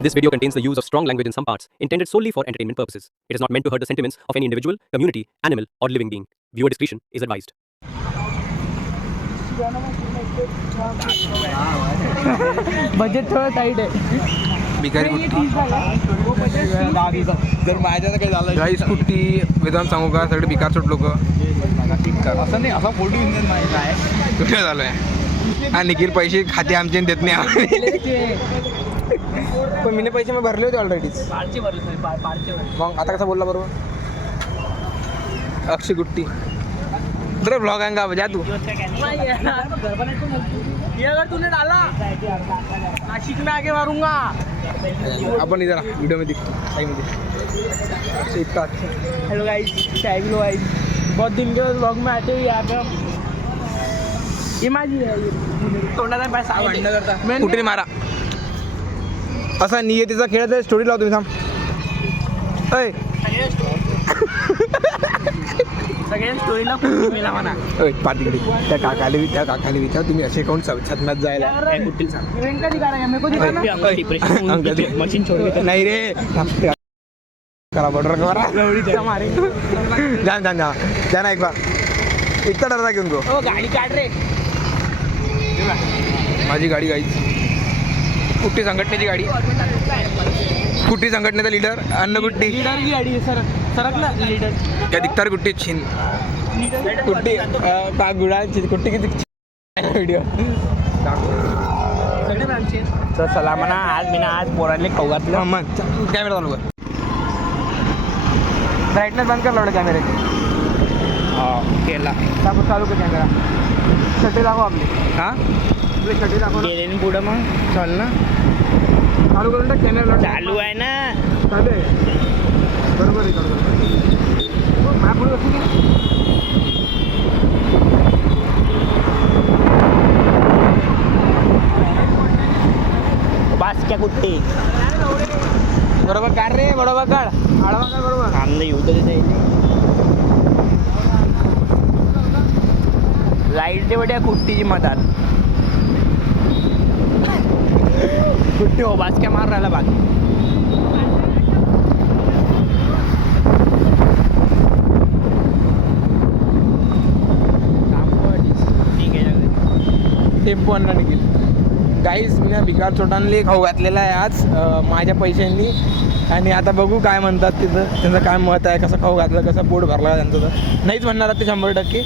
This video contains the use of strong language in some parts, intended solely for entertainment purposes. It is not meant to hurt the sentiments of any individual, community, animal, or living being. Viewer discretion is advised. Budget थोडं tight आहे. भिकारी कुट्टी जर माझ्या काही झालं गाईस कुट्टी वेदांत सांगू का सगळे भिकार सुट लोक असं नाही असा फोटो इंजन नाही काय कुठे झालं आहे हा निखिल पैसे खाते आमचे देत नाही पण मी पैसे मी भरले होते ऑलरेडीच मग आता कसा बोलला बरोबर अक्षय गुट्टी जरा ब्लॉग आहे का जा तू अगर तूने डाला नाशिक में आके मारूंगा. आपण इधर वीडियो में दिखते मध्ये इतना अच्छा हेलो गाइस, टैगलो गाइस, बहुत दिन के ब्लॉग में आते हुए यहाँ पे हम ये माझी है तोंडाचा पैसा करता कुठे मारा असा नियतीचा खेळ तर स्टोरी लावतो मी थांब अय सगळ्या स्टोरीला कुठे म्हणा पार्टीकडे त्या काकाले विचार तुम्ही असे काऊन छतनात जायला इवेंट कधी करा मेरे को दिखाना मशीन छोड़ के नाही रे करा बॉर्डर करा मारे जान जाना एक बार इतना डरता घेऊन गो ओ गाडी काढ रे. माझी गाडी गाईच कुट्टी संघटनेची गाडी कुट्टी संघटनेचा लीडर अन्नकुट्टी लीडर की गाडी आहे सर सरकला लीडर क्या दिखता कुट्टी छिन कुट्टी गुड़ा कुट्टी की व्हिडिओ सगळे ब्रांचचे तर चला म्हणा आज पोराले खाऊ घातलं. मग कॅमेरा चालू कर ब्राईटनेस बंद कर लावलं कॅमेऱ्याची केला चालू कर कॅमेरा छटे दाखव आपली हां आपले छटे दाखव गेले पुढं मग चल ना चालू करून टाक कॅमेरा चालू आहे ना चालू आहे बरोबर आहे चालू मॅप पुढे बसू बास क्या कुट्टी बरोबर काढ रे बरोबर काढ आडवा काढ बरोबर आमने येऊ तरी जाईल लाईट बड्या कुट्टीची मधात कुट्टी हो बास क्या मार राहिला बाकी टेम्पो आणला निघेल गाईस मी ना भिकार छोटांनी खाऊ घातलेला आहे आज माझ्या पैशांनी आणि आता बघू काय म्हणतात तिथं त्यांचं काय मत आहे कसं खाऊ घातलं कसं पोट भरला त्यांचं तर नाहीच म्हणणार ते 100%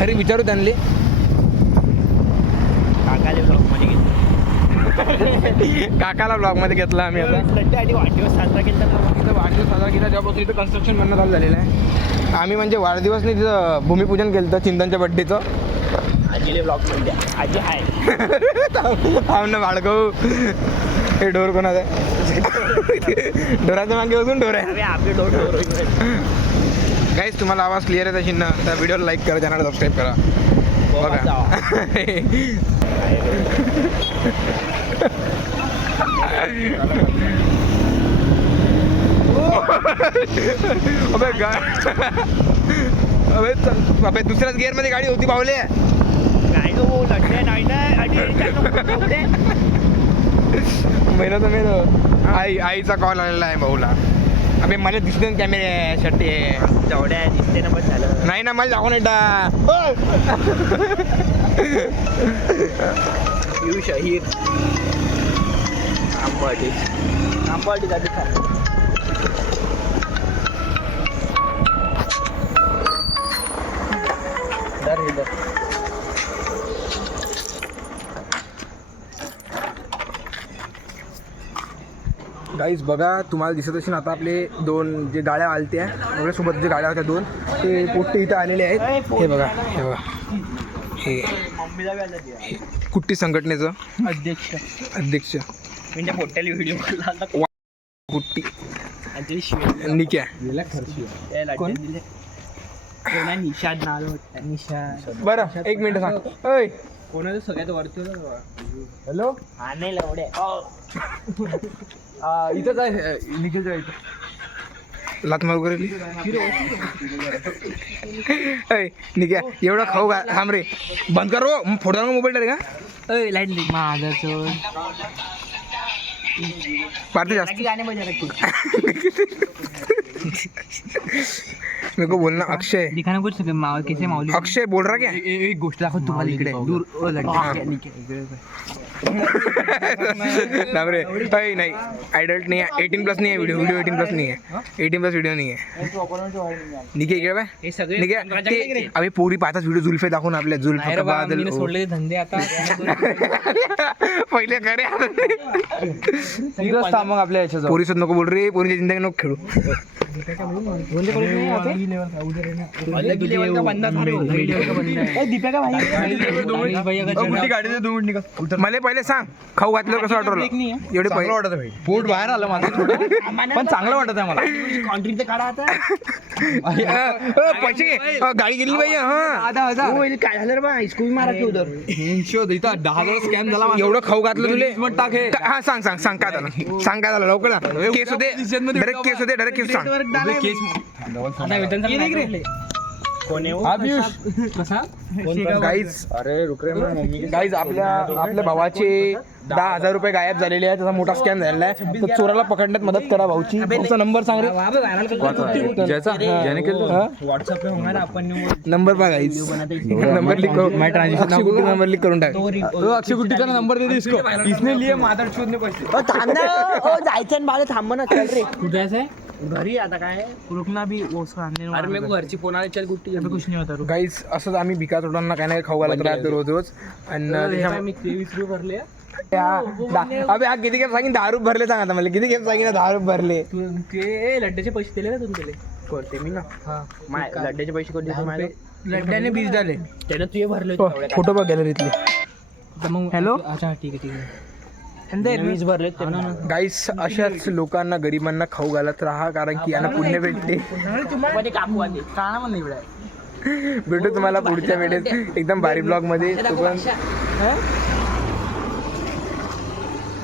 तरी विचारू त्यांनी काकाले ब्लॉगमध्ये घेतलं काकाला ब्लॉगमध्ये घेतला आम्ही आता वाढदिवस साजरा केला इथं वाढदिवस साजरा केला तेव्हापासून इथं कन्स्ट्रक्शन बनणं चालू झालेलं आहे आम्ही म्हणजे वाढदिवस नाही तिथं भूमिपूजन केलं होतं चिंतनच्या बड्डेचं आजीले ब्लॉगमध्ये आजी आहे थांब ना बाळगव हे डोर कोणाचं आहे डोराच्या मागे बसून डोर आहे अरे आपले डोर गाईज तुम्हाला आवाज क्लिअर आहे तशी ना त्या व्हिडिओला लाईक करा चॅनल सबस्क्राईब करा बघा अबे अबे अबे दुसऱ्याच गिअरमध्ये गाडी होती पावले काय गो लढले नाही ना महिना तर मेलो आईचा कॉल आलेला आहे भाऊला अबे मला दिसते ना कॅमेरे शर्टी जेवढ्या दिसते ना बस झालं नाही ना मला दाखवून येता यू शहीर आंबाटी जाते गाईज बघा तुम्हाला दिसत असेल आता आपले दोन जे गाड्या आलत्या आपल्यासोबत जे गाड्या होत्या दोन ते पोट्टे इथं आलेले आहेत हे बघा हे कुट्टी संघटनेचं अध्यक्ष म्हणजे मोठ्याली व्हिडिओ कुट्टी निक्या निषाद नाव निषाद बरं 1 मिनिट सांग अय कोणाचं सगळ्यात वरती हॅलो हा नाही लवड्या इथंच आहे निखिलच्या इथं लात मारू करेली निघ्या एवढा खाऊ का थांब रे बंद करो फोटो मोबाईल रे का लाईट माझं पार्टी जास्त की गाणे बजा रखी मेरे को बोलना अक्षय दिखाना कुछ कैसे माऊली अक्षय बोल रहा क्या एक गोष्ट दाखव तुम्हाला इकडे दूर रे नहीं एडल्ट नहीं है 18+ नहीं है वीडियो 18+ नहीं है 18+ वीडियो नहीं है निघे इकडे बाय हे सगळे निघे ते अबे पोरी पाहतात व्हिडिओ जुल्फे दाखवून आपल्या जुल्फा बादल सोडले धंदे आता पहिले करे मग आपल्या याच्या पोरी सुद्धा नको बोल रे पोरीची जिंदगी नको खेळू दीपिका भाई मला पहिले सांग खाऊ घातलं कसं वाटलं एवढे पहिले वाटत पोट बाहेर आलं माझं पण चांगलं वाटत आहे मला कॉन्ट्रीचं काढा आता पैसे घे गाडी गेली पाहिजे हा काय झालं रे बा स्कूल मारा की उधर 10,000 स्कॅम झाला एवढं खाऊ घातलं तुले टाक हे. हा सांग काय झालं सांग काय झालं लवकर केस होते डायरेक्ट केस सांग गाईज आपल्या भावाचे 10,000 रुपये गायब झालेले आहे त्याचा मोठा स्कॅम झालेला आहे तर चोराला पकडण्यात मदत करा भाऊची भाऊचा नंबर सांग रे नंबर बघा गाईज नंबर लिख करून नंबर लिख करून टाक अक्षय गुट्टी का नंबर दे दे इसको इसने लिए मादर शोधने पैसे जायचं माझं थांब ना चल रे कुठे आहे घरी आता काय रुकना भी अरे मेरे को घरची फोन आले चल गुट्टी कुछ नाही होता गाईज असंच आम्ही भिका चोटांना काही नाही खाऊ घालत राहतो रोज आणि मी 23 रुपये भरले अबे हा किती खेप सांगीन 10 रुपये भरले सांग आता मला किती खेप सांगीन 10 रुपये भरले तू ते लड्ड्याचे पैसे दिले ना तुम्ही करते मी ना लड्ड्याचे पैसे कोण दिले माझे लड्ड्याने 20 झाले त्यानं तू भरले फोटो बघ गॅलरीतले हॅलो अच्छा ठीक आहे वीज भरले गाईस अशाच लोकांना गरिबांना खाऊ घालत राहा कारण की यांना पुण्य भेटते भेटू तुम्हाला पुढच्या वेळेस एकदम भारी ब्लॉग मध्ये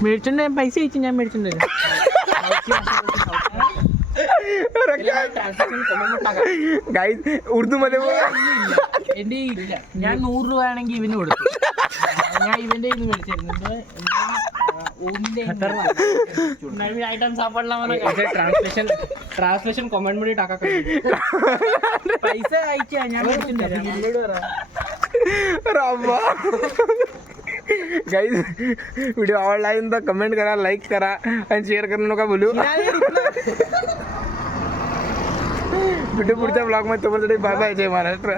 मिरचून नाही पैसे यायचे नाही मिरचून गाईस उर्दू मध्ये ഞാൻ 100 രൂപയാണെങ്കിൽ ഇവന് കൊടുത്തു ഞാൻ ഇവന്റെ नवीन आयटम सापडला मला ट्रान्सलेशन कॉमेंट मध्ये टाका पैसे यायचे गाईज व्हिडिओ आवडला आहे तर कमेंट करा लाईक करा आणि शेअर करू नका बोलू व्हिडिओ पुढच्या ब्लॉग मध्ये तोपर्यंत बाय बाय जय महाराष्ट्र